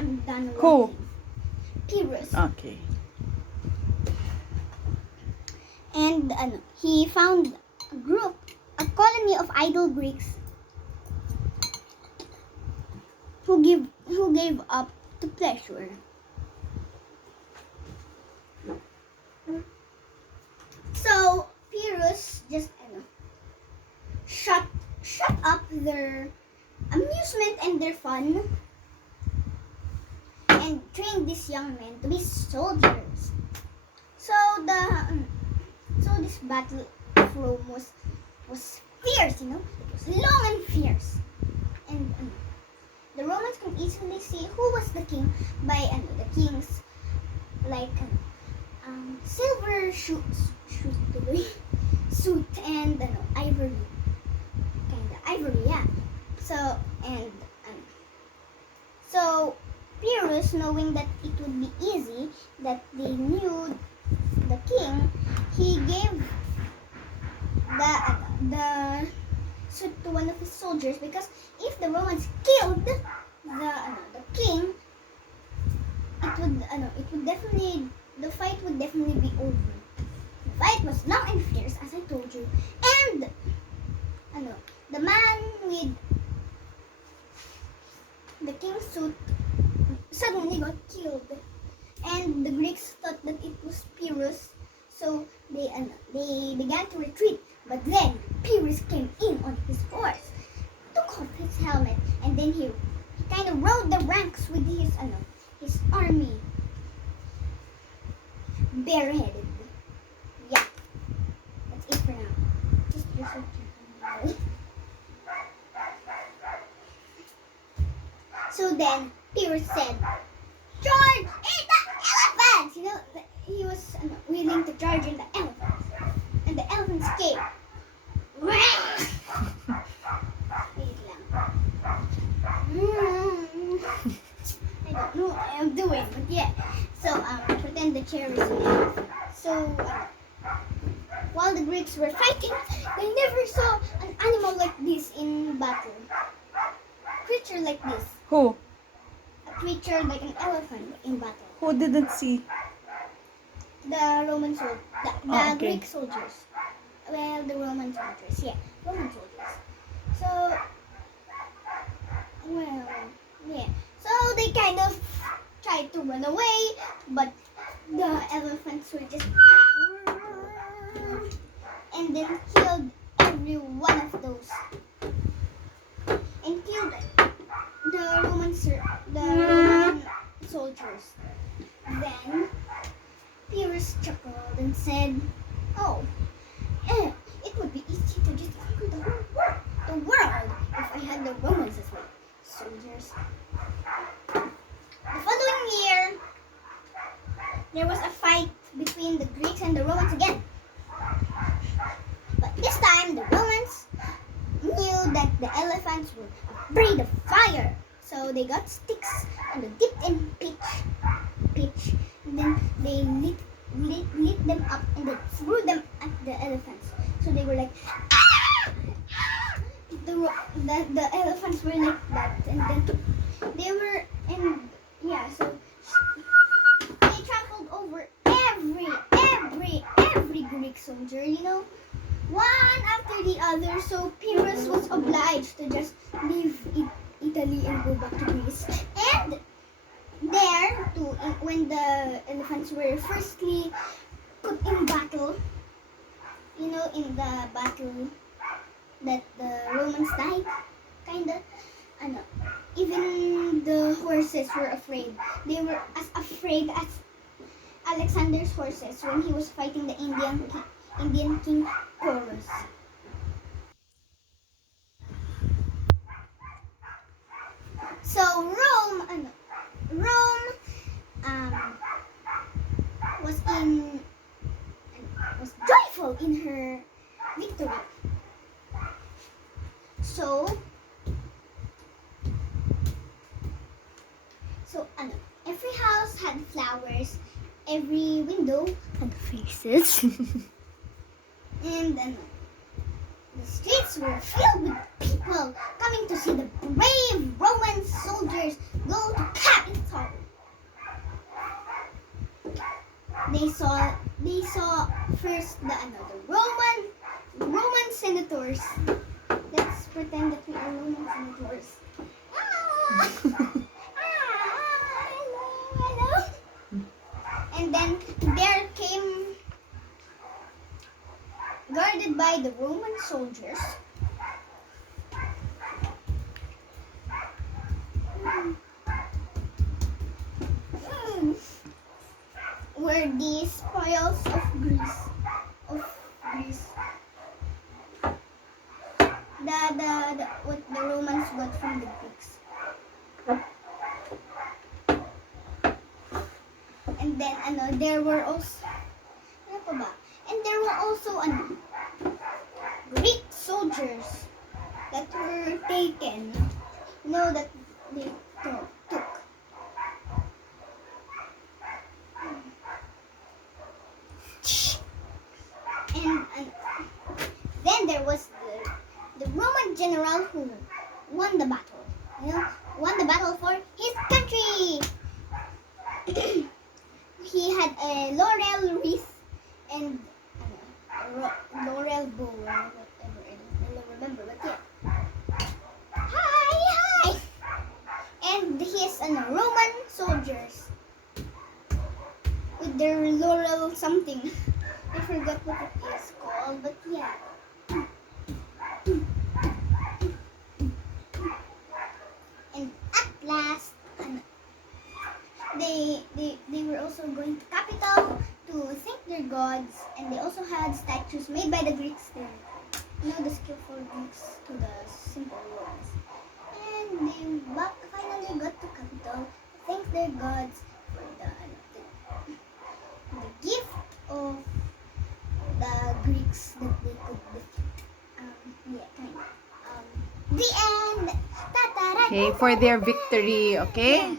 I'm done. Who? Pyrrhus. Okay. And he found a colony of idle Greeks who gave up to pleasure. So Pyrrhus just shut up their amusement and their fun and trained these young men to be soldiers. So this battle of Rome was fierce, It was long and fierce, and the Romans could easily see who was the king by the king's silver suit and ivory, yeah. So Pyrrhus, knowing that it would be easy, that they knew the king, he gave the suit to one of his soldiers, because if the Romans killed the king, the fight would definitely be over. The fight was long and fierce, as I told you, and the man with the king's suit suddenly got killed, and the Greeks thought that it was Pyrrhus, so they began to retreat. But then Pyrrhus came in on his horse, took off his helmet, and then he kind of rode the ranks with his army, bareheaded. Yeah, that's it for now. Just So then Pyrrhus said, "Charge in the elephants!" He was willing to charge in the elephants, and the elephants came. Wait lang. I don't know what I'm doing, but yeah. So pretend the chair is an elephant. So while the Greeks were fighting, they never saw an animal like this in battle. Creature like this. Who? A creature like an elephant in battle. Who didn't see? The Roman soldiers. The okay. Greek soldiers. Well, the Roman soldiers. Yeah, Roman soldiers. So, well, yeah. So they kind of tried to run away, but the elephants were just and then killed every one of those. And killed the Roman soldiers. Then Pyrrhus chuckled and said, "Oh, it would be easy to just conquer the whole world if I had the Romans as my soldiers." The following year, there was a fight between the Greeks and the Romans again. But this time, the Romans knew that the elephants were afraid of fire, so they got sticks and they dipped in pitch, and then they lit them up and they threw them at the elephants. So they were like, "Ah! Ah!" The elephants were like that, and then they were, and yeah, so they trampled over every Greek soldier, one after the other. So Pyrrhus was obliged to just leave Italy and go back to Greece. And there, when the elephants were firstly put in battle, in the battle that the Romans died, kinda, even the horses were afraid. They were as afraid as Alexander's horses when he was fighting the Indian king Porus. So Rome was joyful in her victory. So every house had flowers, every window had faces, and the streets were filled with people coming to see the brave Roman soldiers go to Capitol. first the Roman senators. Let's pretend that we are Roman senators. Hello. And then there came, guarded by the Roman soldiers, were the spoils of Greece. What the Romans got from the Greeks. And then there were also Greek soldiers that were taken. That they took. And then there was the Roman general who won the battle. Won the battle for his country. He had a laurel wreath and laurel bow or whatever. I don't remember, but yeah. Hi! And his Roman soldiers with their laurel something. I forgot what it is called, but yeah. And at last, they were also going to capital to thank their gods, and they also had statues made by the Greeks there. The skillful Greeks to the simple ones. And they finally got to capital to thank their gods for the gift of the Greeks that they could defeat. Kind of. The end. Okay, for their victory, okay? Yeah.